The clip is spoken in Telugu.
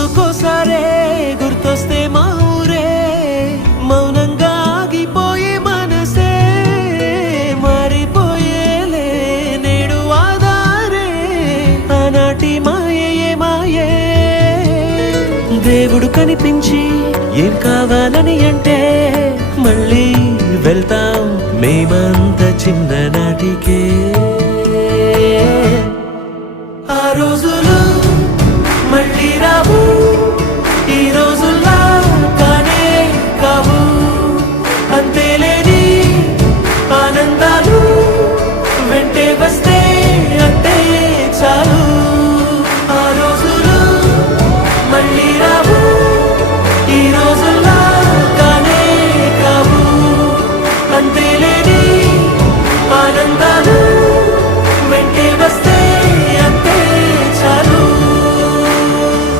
రోజుకోసారే గుర్తొస్తే మా ఊరే మౌనంగా ఆగిపోయే మనసే మారిపోయేలే నేడు ఆధారే ఆనాటి మాయే మాయే దేవుడు కనిపించి ఏం కావాలని అంటే మళ్ళీ వెళ్తాం మేమంత చిన్ననాటికే ఆ రోజులు మళ్ళీ రావు.